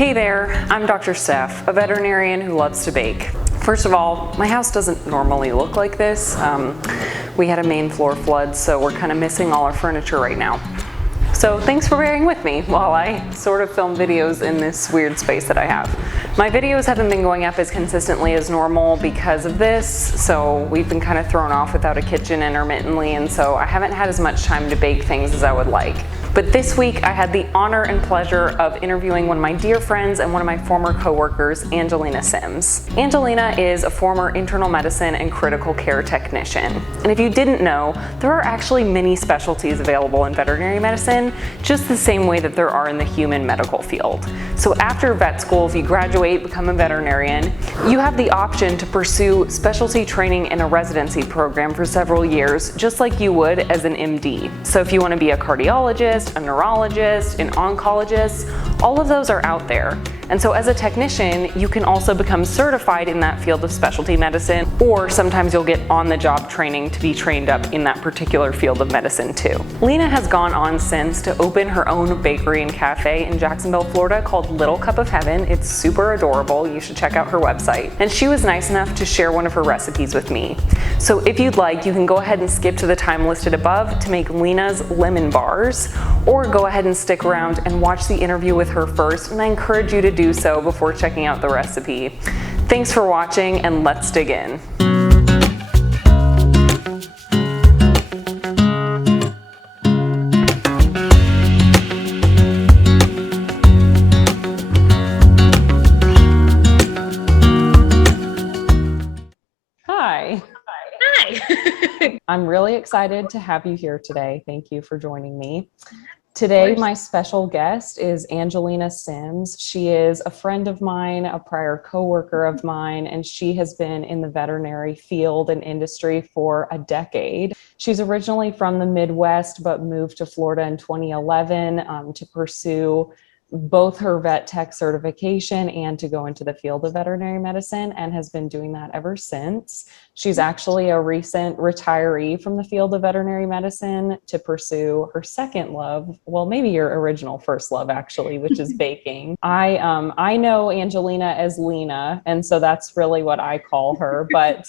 Hey there, I'm Dr. Steph, a veterinarian who loves to bake. First of all, my house doesn't normally look like this. We had a main floor flood, so we're kind of missing all our furniture right now. So thanks for bearing with me while I sort of film videos in this weird space that I have. My videos haven't been going up as consistently as normal because of this, so we've been kind of thrown off without a kitchen intermittently, and so I haven't had as much time to bake things as I would like. But this week I had the honor and pleasure of interviewing one of my dear friends and one of my former coworkers, Lina Sims. Lina is a former internal medicine and critical care technician. And if you didn't know, there are actually many specialties available in veterinary medicine, just the same way that there are in the human medical field. So after vet school, if you graduate, become a veterinarian, you have the option to pursue specialty training in a residency program for several years, just like you would as an MD. So if you want to be a cardiologist, a neurologist, an oncologist, all of those are out there. And so as a technician, you can also become certified in that field of specialty medicine, or sometimes you'll get on-the-job training to be trained up in that particular field of medicine too. Lina has gone on since to open her own bakery and cafe in Jacksonville, Florida called Little Cup of Heaven. It's super adorable. You should check out her website. And she was nice enough to share one of her recipes with me. So if you'd like, you can go ahead and skip to the time listed above to make Lina's lemon bars, or go ahead and stick around and watch the interview with her first, and I encourage you to do so before checking out the recipe. Thanks for watching, and let's dig in. Hi. Hi. I'm really excited to have you here today. Thank you for joining me. Today, my special guest is Lina Sims. She is a friend of mine, a prior coworker of mine, and she has been in the veterinary field and industry for a decade. She's originally from the Midwest, but moved to Florida in 2011 to pursue both her vet tech certification and to go into the field of veterinary medicine, and has been doing that ever since. She's actually a recent retiree from the field of veterinary medicine to pursue her second love, well, maybe your original first love actually, which is baking. I know Angelina as Lina, and so that's really what I call her, but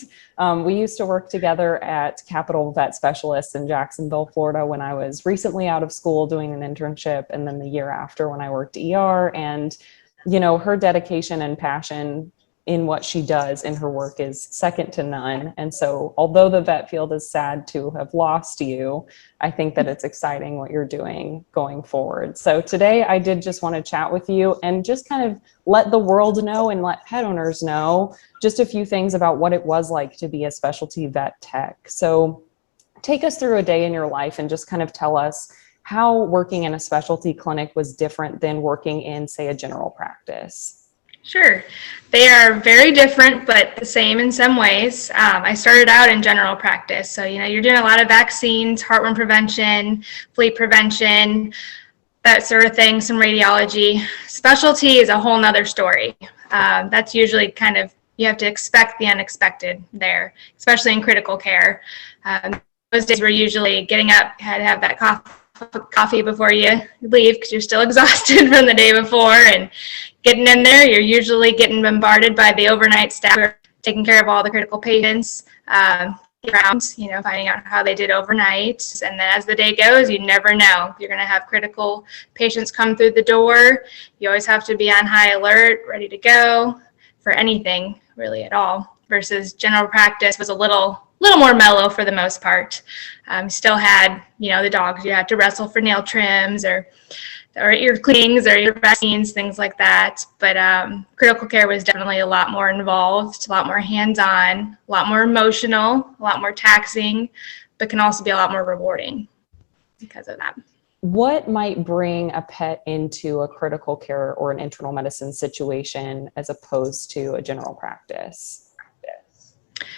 we used to work together at Capital Vet Specialists in Jacksonville, Florida when I was recently out of school doing an internship, and then the year after when I worked ER. And, you know, her dedication and passion in what she does in her work is second to none. And so although the vet field is sad to have lost you, I think that it's exciting what you're doing going forward. So today I did just want to chat with you and just kind of let the world know and let pet owners know just a few things about what it was like to be a specialty vet tech. So take us through a day in your life and just kind of tell us how working in a specialty clinic was different than working in, say, a general practice. Sure. They are very different, but the same in some ways. I started out in general practice. So, you're doing a lot of vaccines, heartworm prevention, flea prevention, that sort of thing, some radiology. Specialty is a whole nother story. That's usually kind of, you have to expect the unexpected there, especially in critical care. Those days we're usually getting up, had to have that coffee before you leave because you're still exhausted from the day before, and getting in there, you're usually getting bombarded by the overnight staff who are taking care of all the critical patients, around, finding out how they did overnight. And then as the day goes, you never know. You're going to have critical patients come through the door. You always have to be on high alert, ready to go for anything really at all, versus general practice was a little more mellow for the most part. Still had, the dogs you had to wrestle for nail trims or ear cleanings or ear vaccines, things like that. But critical care was definitely a lot more involved, a lot more hands-on, a lot more emotional, a lot more taxing, but can also be a lot more rewarding because of that. What might bring a pet into a critical care or an internal medicine situation as opposed to a general practice?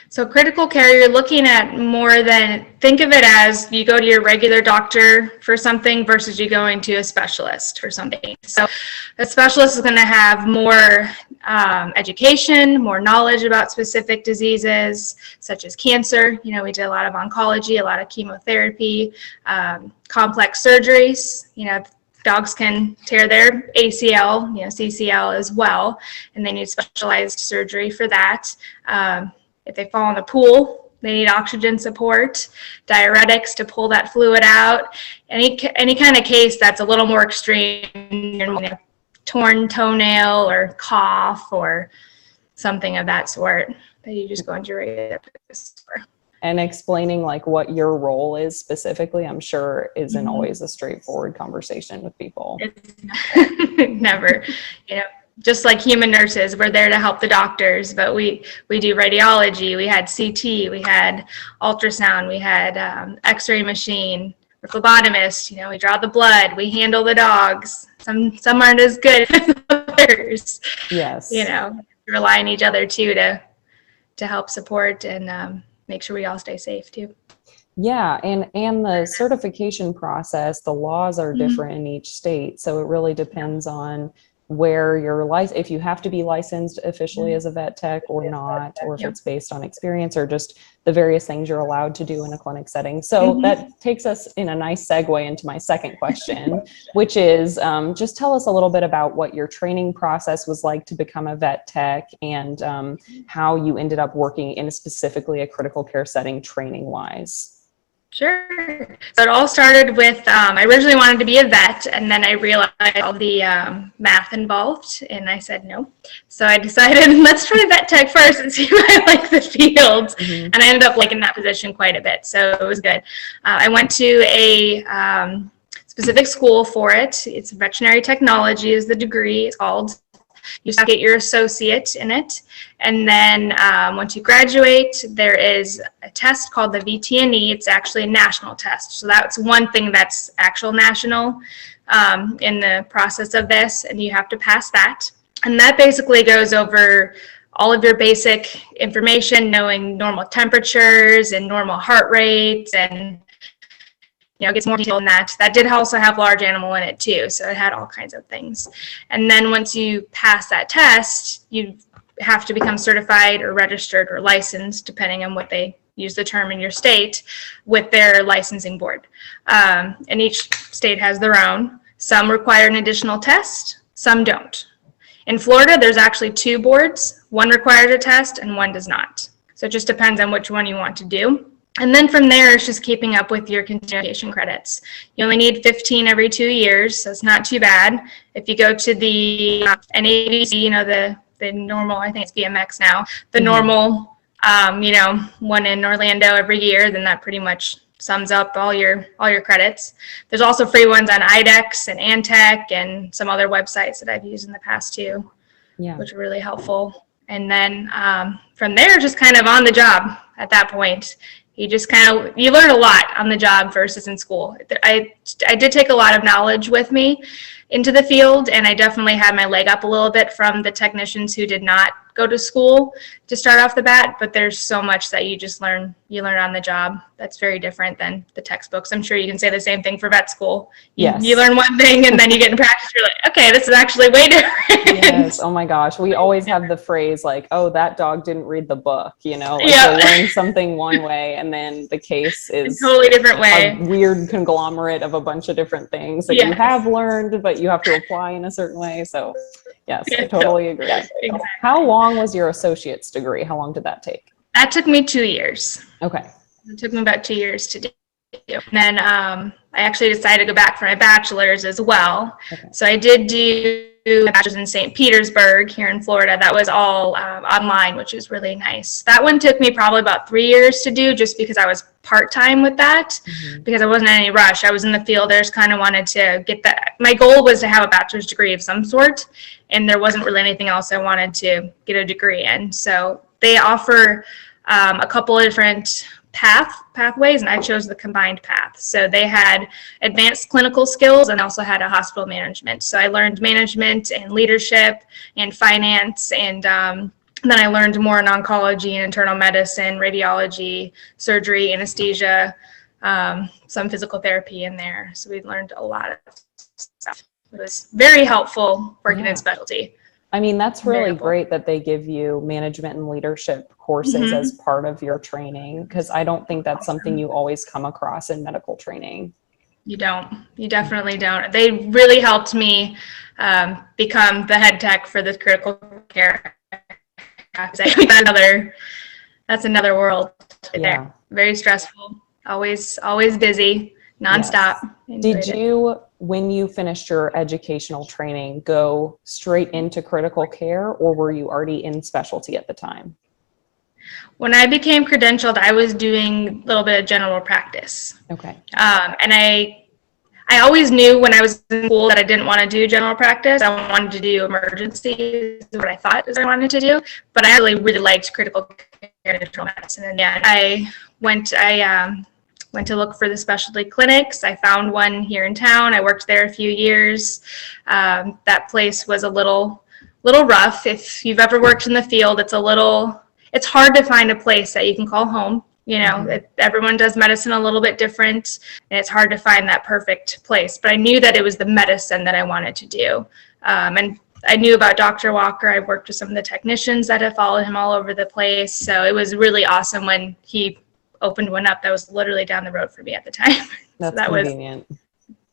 So critical care, you're looking at more than, think of it as you go to your regular doctor for something versus you going to a specialist for something. So a specialist is going to have more education, more knowledge about specific diseases such as cancer. We did a lot of oncology, a lot of chemotherapy, complex surgeries, dogs can tear their ACL, CCL as well, and they need specialized surgery for that. If they fall in the pool, they need oxygen support, diuretics to pull that fluid out. Any kind of case that's a little more extreme, torn toenail or cough or something of that sort that you just go into your regular for. And explaining like what your role is specifically, I'm sure isn't always a straightforward conversation with people. It's never, just like human nurses, we're there to help the doctors, but we do radiology, we had CT, we had ultrasound, we had x-ray machine, we're phlebotomists, we draw the blood, we handle the dogs. Some aren't as good as others. Yes. Rely on each other too to help support and make sure we all stay safe too. Yeah, and the certification process, the laws are different in each state, so it really depends on where you're licensed, if you have to be licensed officially as a vet tech or not, or if it's based on experience or just the various things you're allowed to do in a clinic setting. So that takes us in a nice segue into my second question, which is just tell us a little bit about what your training process was like to become a vet tech and how you ended up working in specifically a critical care setting training wise. Sure. So it all started with, I originally wanted to be a vet, and then I realized all the math involved, and I said no. So I decided, let's try vet tech first and see if I like the field. And I ended up liking that position quite a bit, so it was good. I went to a specific school for it. It's veterinary technology is the degree. It's called. You have to get your associate in it. And then once you graduate, there is a test called the VTNE. It's actually a national test. So that's one thing that's actual national in the process of this, and you have to pass that. And that basically goes over all of your basic information, knowing normal temperatures and normal heart rates, and it gets more detailed than that. That did also have large animal in it too, so it had all kinds of things. And then once you pass that test, you have to become certified or registered or licensed, depending on what they use the term in your state, with their licensing board. And each state has their own. Some require an additional test, some don't. In Florida, there's actually two boards. One requires a test and one does not. So it just depends on which one you want to do. And then from there, it's just keeping up with your continuation credits. You only need 15 every 2 years, so it's not too bad. If you go to the NAVC, the normal, I think it's BMX now, the normal, one in Orlando every year, then that pretty much sums up all your credits. There's also free ones on IDEX and Antec and some other websites that I've used in the past too, which are really helpful. And then from there, just kind of on the job at that point. You just you learn a lot on the job versus in school. I did take a lot of knowledge with me into the field, and I definitely had my leg up a little bit from the technicians who did not go to school to start off the bat, but there's so much that you just learn on the job that's very different than the textbooks. I'm sure you can say the same thing for vet school. You learn one thing and then you get in practice, you're like, okay, this is actually way different. Yes. Oh my gosh. We always have the phrase like, oh, that dog didn't read the book, you learn something one way and then the case is a totally different way. A weird conglomerate of a bunch of different things that you have learned, but you have to apply in a certain way. So yes, I totally agree. Exactly. How long was your associate's degree? How long did that take? That took me 2 years. Okay. It took me about 2 years to do. And then I actually decided to go back for my bachelor's as well. Okay. So I did do a bachelor's in St. Petersburg here in Florida. That was all online, which is really nice. That one took me probably about 3 years to do just because I was part-time with that, because I wasn't in any rush. I was in the field. I just kind of wanted to get that. My goal was to have a bachelor's degree of some sort, and there wasn't really anything else I wanted to get a degree in. So they offer a couple of different pathways, and I chose the combined path. So they had advanced clinical skills and also had a hospital management. So I learned management and leadership and finance, and then I learned more in oncology and internal medicine, radiology, surgery, anesthesia, some physical therapy in there. So we learned a lot of stuff. It was very helpful working in specialty. I mean, that's really great that they give you management and leadership courses as part of your training, because I don't think that's something you always come across in medical training. You don't. You definitely don't. They really helped me become the head tech for the critical care. That's another world right Yeah. there. Very stressful. Always busy, nonstop. Yes. Did Enjoyed it. you, when you finished your educational training, go straight into critical care, or were you already in specialty at the time? When I became credentialed, I was doing a little bit of general practice. Okay. And I always knew when I was in school that I didn't want to do general practice. I wanted to do emergencies, what I thought is what I wanted to do. But I really liked critical care and internal medicine. And yeah, I went to look for the specialty clinics. I found one here in town. I worked there a few years. That place was a little rough. If you've ever worked in the field, it's hard to find a place that you can call home. You know, everyone does medicine a little bit different, and it's hard to find that perfect place. But I knew that it was the medicine that I wanted to do. And I knew about Dr. Walker. I've worked with some of the technicians that have followed him all over the place. So it was really awesome when he opened one up that was literally down the road for me at the time. That's So that convenient. was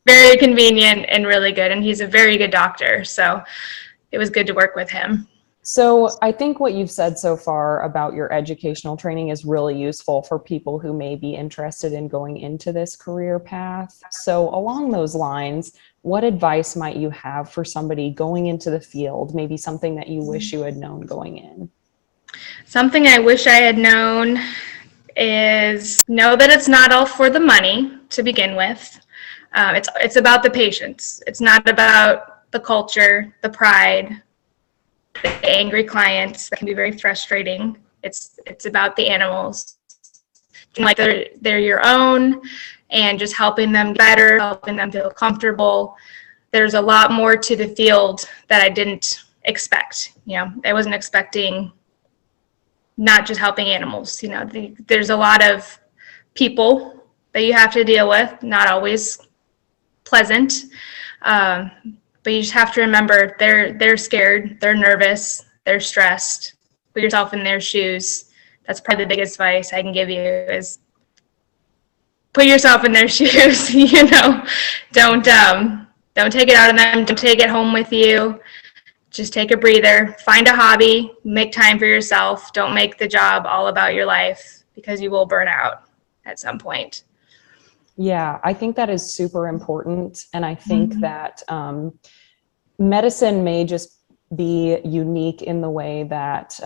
very convenient and really good. And he's a very good doctor. So it was good to work with him. So I think what you've said so far about your educational training is really useful for people who may be interested in going into this career path. So along those lines, what advice might you have for somebody going into the field, maybe something that you wish you had known going in? Something I wish I had known is know that it's not all for the money to begin with. It's about the patients. It's not about the culture, the pride, the angry clients that can be very frustrating. It's about the animals, like they're your own, and just helping them get better, helping them feel comfortable. There's a lot more to the field that I didn't expect. You know, I wasn't expecting not just helping animals. You know, there's a lot of people that you have to deal with, not always pleasant. But you just have to remember they're scared, they're nervous, they're stressed. Put yourself in their shoes. That's probably the biggest advice I can give you is put yourself in their shoes. You know, don't take it out on them. Don't take it home with you. Just take a breather. Find a hobby. Make time for yourself. Don't make the job all about your life because you will burn out at some point. Yeah, I think that is super important. And I think that medicine may just be unique in the way that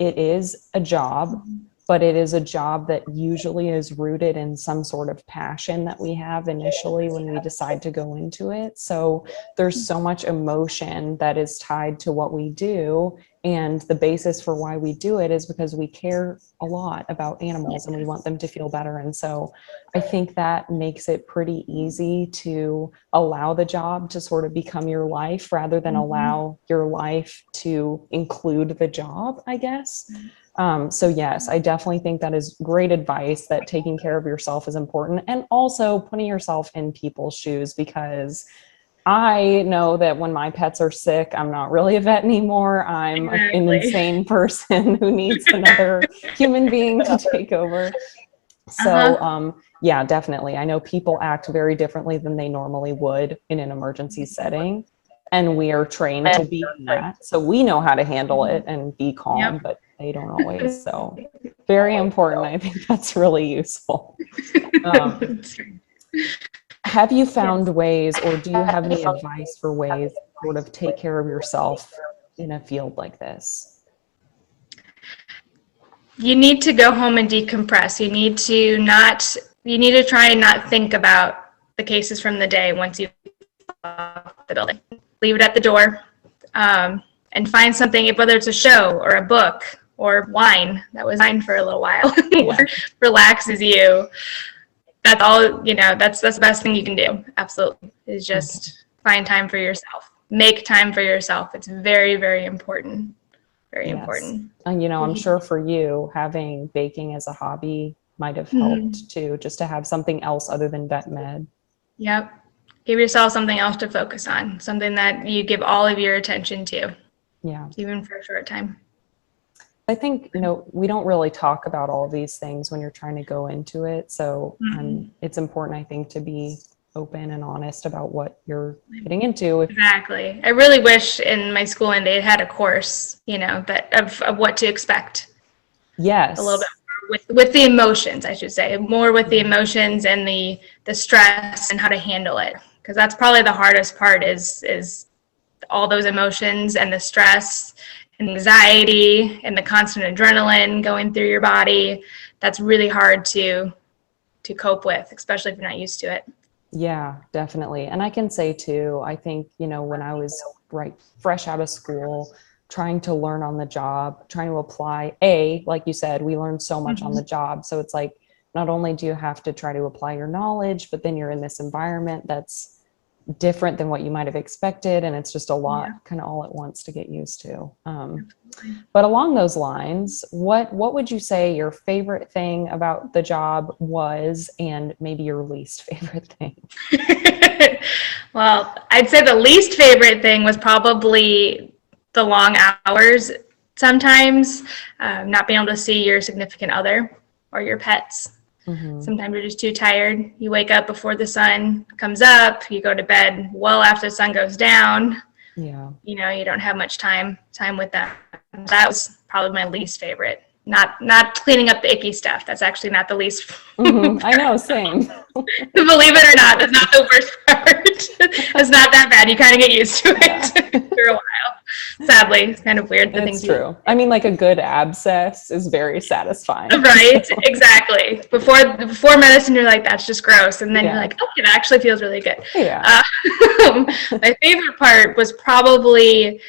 it is a job, but it is a job that usually is rooted in some sort of passion that we have initially when we decide to go into it. So there's so much emotion that is tied to what we do. And the basis for why we do it is because we care a lot about animals and we want them to feel better. And so I think that makes it pretty easy to allow the job to sort of become your life rather than allow your life to include the job, I guess. So yes, I definitely think that is great advice, that taking care of yourself is important, and also putting yourself in people's shoes, because I know that when my pets are sick, I'm not really a vet anymore. I'm an insane person who needs another human being to take over. So yeah, definitely. I know people act very differently than they normally would in an emergency setting. And we are trained to be in that. So we know how to handle it and be calm, but they don't always. So very important. I think that's really useful. Have you found ways, or do you have any advice for ways to sort of take care of yourself in a field like this? You need to go home and decompress. You need to try and not think about the cases from the day once you off the building. Leave it at the door, and find something, whether it's a show or a book or wine. That was wine for a little while. Relaxes you. That's all, you know, that's the best thing you can do. Absolutely. Is just find time for yourself. Make time for yourself. It's very, very important. Very important. And, you know, I'm sure for you, having baking as a hobby might have helped too, just to have something else other than vet med. Yep. Give yourself something else to focus on, something that you give all of your attention to. Yeah. Even for a short time. I think, you know, we don't really talk about all these things when you're trying to go into it. So it's important, I think, to be open and honest about what you're getting into. Exactly. I really wish in my schooling they had a course, that of what to expect Yes. a little bit more with the emotions, I should say, more with the emotions and the stress and how to handle it. Because that's probably the hardest part is all those emotions and the stress and anxiety and the constant adrenaline going through your body. That's really hard to cope with, especially if you're not used to it. Yeah, definitely. And I can say too, I think, when I was fresh out of school, trying to learn on the job, trying to apply, like you said, we learned so much on the job. So it's like, not only do you have to try to apply your knowledge, but then you're in this environment that's different than what you might have expected. And it's just a lot kind of all at once to get used to. But along those lines, what would you say your favorite thing about the job was, and maybe your least favorite thing? Well, I'd say the least favorite thing was probably the long hours sometimes, not being able to see your significant other or your pets. Sometimes you're just too tired. You wake up before the sun comes up, you go to bed well after the sun goes down. Yeah. You don't have much time with them. That was probably my least favorite. Not cleaning up the icky stuff. That's actually not the least. I know, same. Believe it or not, that's not the worst part. It's not that bad. You kind of get used to it for a while. Sadly, it's kind of weird. It's true. I mean, like a good abscess is very satisfying. Right? Exactly. Before medicine, you're like, that's just gross. And then you're like, oh, it actually feels really good. Yeah. My favorite part was probably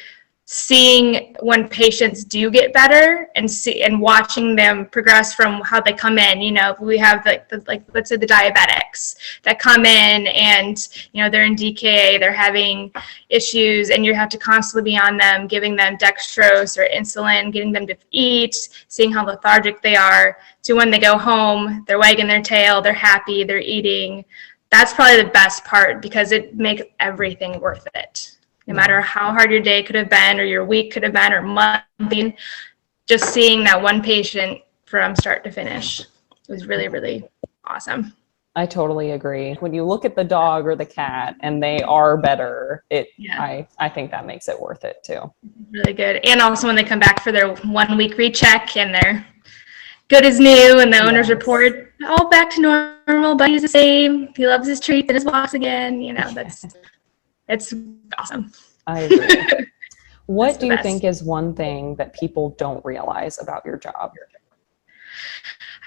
seeing when patients do get better and watching them progress from how they come in. We have let's say the diabetics that come in and they're in DKA, they're having issues, and you have to constantly be on them, giving them dextrose or insulin, getting them to eat, seeing how lethargic they are, to when they go home, they're wagging their tail, they're happy, they're eating. That's probably the best part, because it makes everything worth it. No matter how hard your day could have been, or your week could have been, or month, just seeing that one patient from start to finish was really, really awesome. I totally agree. When you look at the dog or the cat and they are better, I think that makes it worth it too. Really good. And also when they come back for their 1 week recheck and they're good as new, and the owners report all back to normal, but he's the same. He loves his treats and his walks again. It's awesome. I agree. What do you think is one thing that people don't realize about your job?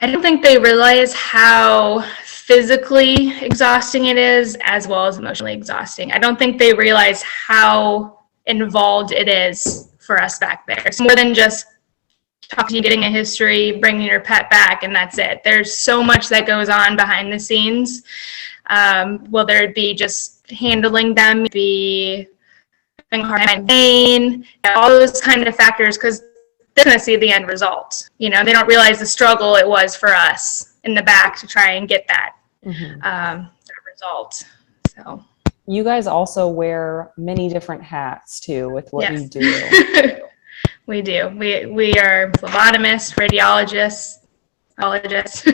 I don't think they realize how physically exhausting it is, as well as emotionally exhausting. I don't think they realize how involved it is for us back there. It's more than just talking to you, getting a history, bringing your pet back, and that's it. There's so much that goes on behind the scenes, whether it be just handling them, be having a hard time pain, all those kind of factors, because they're going to see the end result. They don't realize the struggle it was for us in the back to try and get that result. So you guys also wear many different hats too with what you do. We do. We are phlebotomists, radiologists, ologists.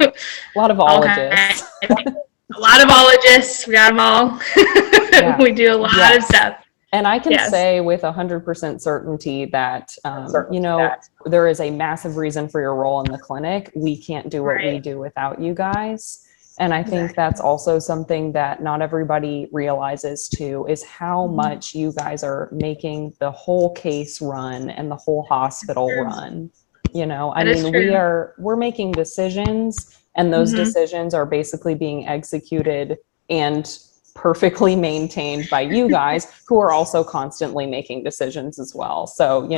A lot of ologists. A lot of ologists. We got them all. We do a lot of stuff. And I can say with 100% certainty that, there is a massive reason for your role in the clinic. We can't do what we do without you guys. And I think that's also something that not everybody realizes too, is how much you guys are making the whole case run and the whole hospital run. We're making decisions, and those decisions are basically being executed and perfectly maintained by you guys, who are also constantly making decisions as well. So,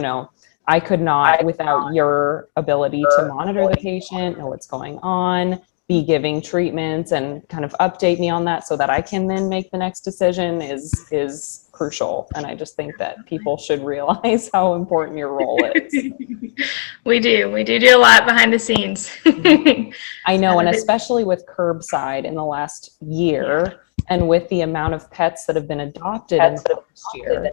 I could not, without your ability to monitor the patient, know what's going on, be giving treatments and kind of update me on that so that I can then make the next decision is crucial. And I just think that people should realize how important your role is. We do a lot behind the scenes. I know. And especially with curbside in the last year, and with the amount of pets that have been adopted in the last year,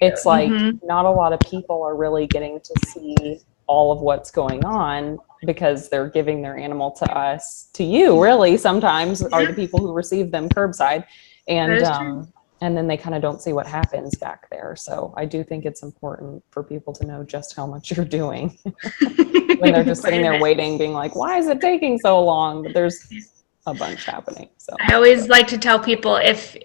it's like not a lot of people are really getting to see all of what's going on, because they're giving their animal to us, to you really sometimes are the people who receive them curbside. And then they kind of don't see what happens back there. So I do think it's important for people to know just how much you're doing when they're just sitting there waiting, being like, why is it taking so long? But there's a bunch happening. So I always like to tell people, if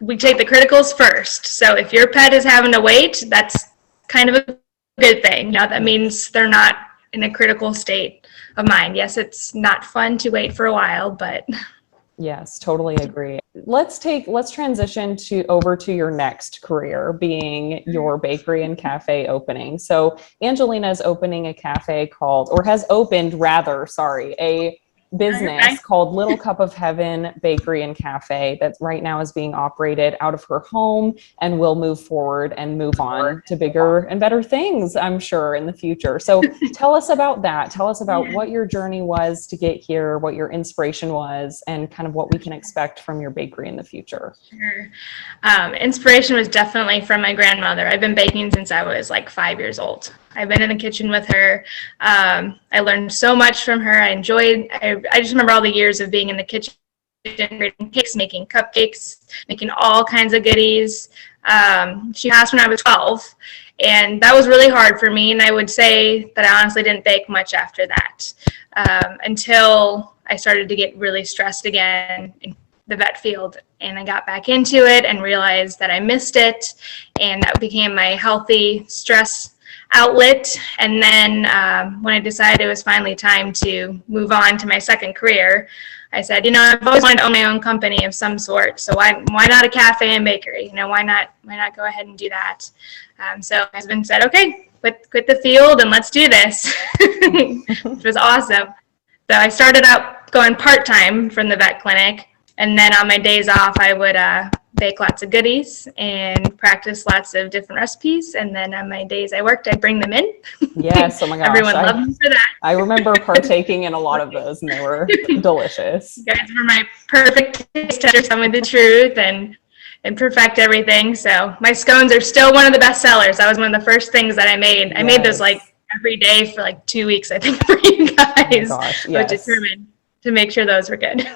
we take the criticals first. So if your pet is having to wait, that's kind of a good thing. Now that means they're not in a critical state of mind. Yes, it's not fun to wait for a while, but yes, totally agree. Let's transition over to your next career, being your bakery and cafe opening. So Angelina is opening a cafe has opened a business called Little Cup of Heaven Bakery and Cafe that right now is being operated out of her home and will move forward and move on to bigger and better things, I'm sure, in the future. So tell us about that. Tell us about what your journey was to get here, what your inspiration was, and kind of what we can expect from your bakery in the future. Sure. Inspiration was definitely from my grandmother. I've been baking since I was like 5 years old. I've been in the kitchen with her. I learned so much from her. I just remember all the years of being in the kitchen, making cakes, making cupcakes, making all kinds of goodies. She passed when I was 12, and that was really hard for me. And I would say that I honestly didn't bake much after that until I started to get really stressed again in the vet field. And I got back into it and realized that I missed it. And that became my healthy stress outlet. And then when I decided it was finally time to move on to my second career, I said, I've always wanted to own my own company of some sort. So why not a cafe and bakery? Why not go ahead and do that? So my husband said, okay, quit the field and let's do this, which was awesome. So I started out going part-time from the vet clinic. And then on my days off, I would bake lots of goodies and practice lots of different recipes. And then on my days I worked, I'd bring them in. Yes, oh my gosh. Everyone loved me for that. I remember partaking in a lot of those, and they were delicious. You guys were my perfect taste testers, tell me the truth, and perfect everything. So my scones are still one of the best sellers. That was one of the first things that I made. I made those like every day for like 2 weeks, I think, for you guys. Oh my gosh, yes. I was determined to make sure those were good.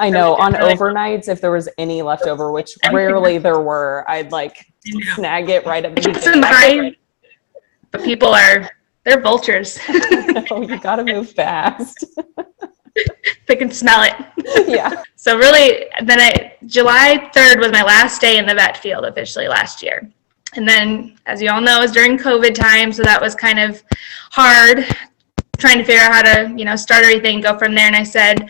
I know, on overnights, if there was any leftover, which rarely there were, I'd snag it right at the beginning. But people they're vultures. Oh, you gotta move fast. They can smell it. Yeah. So really, then July 3rd was my last day in the vet field officially last year. And then, as you all know, it was during COVID time, so that was kind of hard, trying to figure out how to, start everything, go from there. And I said,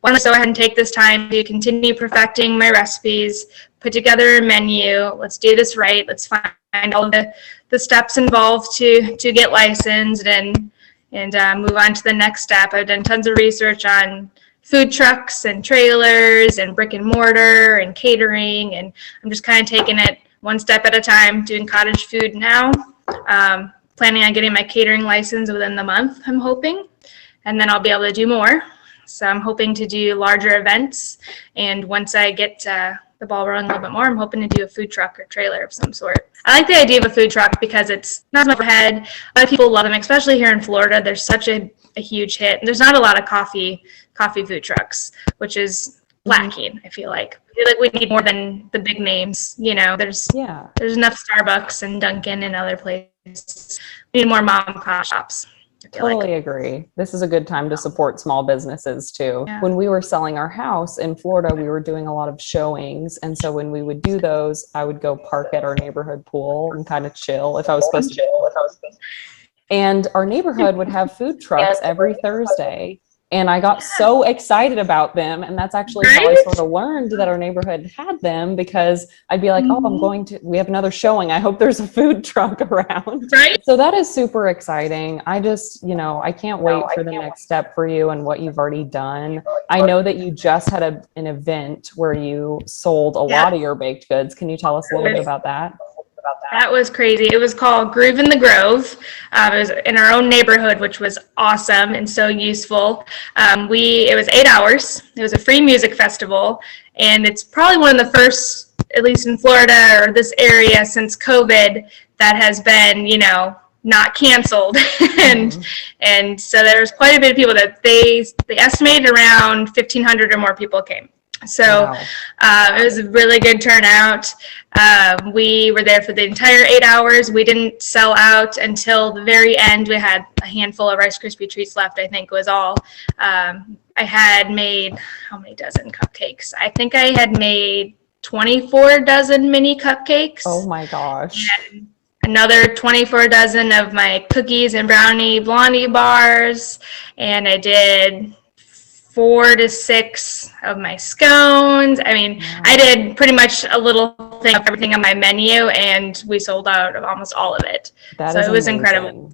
why don't I go ahead and take this time to continue perfecting my recipes, put together a menu, let's do this right, let's find all the steps involved to get licensed and move on to the next step. I've done tons of research on food trucks and trailers and brick and mortar and catering, and I'm just kind of taking it one step at a time, doing cottage food now. Planning on getting my catering license within the month, I'm hoping, and then I'll be able to do more. So I'm hoping to do larger events, and once I get the ball rolling a little bit more, I'm hoping to do a food truck or trailer of some sort. I like the idea of a food truck because it's not much overhead. A lot of people love them, especially here in Florida. There's such a huge hit. There's not a lot of coffee food trucks, which is lacking. I feel like we need more than the big names. There's enough Starbucks and Dunkin' and other places. We need more mom and pop shops. Totally agree. This is a good time to support small businesses too. Yeah. When we were selling our house in Florida, we were doing a lot of showings. And so when we would do those, I would go park at our neighborhood pool and kind of chill if I was supposed to. And our neighborhood would have food trucks every Thursday. And I got so excited about them. And that's actually how I sort of learned that our neighborhood had them, because I'd be like, we have another showing. I hope there's a food truck around. Right. So that is super exciting. I just, I can't wait for the next step for you and what you've already done. I know that you just had an event where you sold a lot of your baked goods. Can you tell us a little bit about that? That was crazy. It was called Groove in the Grove. It was in our own neighborhood, which was awesome and so useful. It was 8 hours. It was a free music festival, and it's probably one of the first, at least in Florida or this area since COVID, that has been, not canceled. And so there was quite a bit of people that they estimated around 1,500 or more people came. So it was a really good turnout. We were there for the entire 8 hours. We didn't sell out until the very end. We had a handful of Rice Krispie treats left, I think was all. I had made, how many dozen cupcakes? I think I had made 24 dozen mini cupcakes. Oh my gosh. And another 24 dozen of my cookies and brownie blondie bars. And I did 4 to 6 of my scones. I mean, I did pretty much a little thing of everything on my menu, and we sold out of almost all of it. That so is it was amazing. incredible.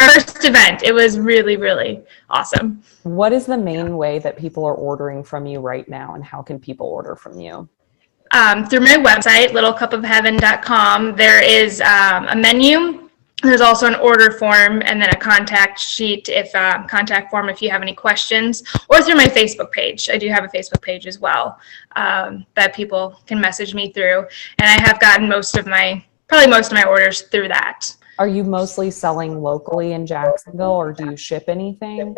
Our first event, it was really, really awesome. What is the main way that people are ordering from you right now, and how can people order from you? Through my website, littlecupofheaven.com, there is a menu. There's also an order form and then a contact sheet, contact form if you have any questions, or through my Facebook page. I do have a Facebook page as well that people can message me through. And I have gotten probably most of my orders through that. Are you mostly selling locally in Jacksonville, or do you ship anything?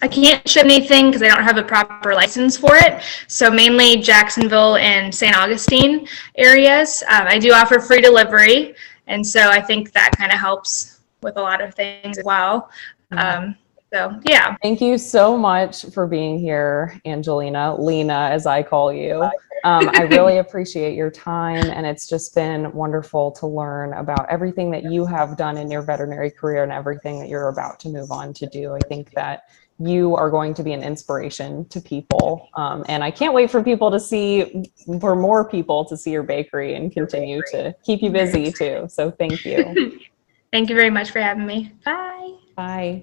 I can't ship anything because I don't have a proper license for it. So mainly Jacksonville and St. Augustine areas. I do offer free delivery. And so I think that kind of helps with a lot of things as well. So yeah. Thank you so much for being here, Angelina, Lina, as I call you. I really appreciate your time, and it's just been wonderful to learn about everything that you have done in your veterinary career and everything that you're about to move on to do. I think that you are going to be an inspiration to people. And I can't wait for more people to see your bakery and continue to keep you busy too. So thank you. Thank you very much for having me. Bye. Bye.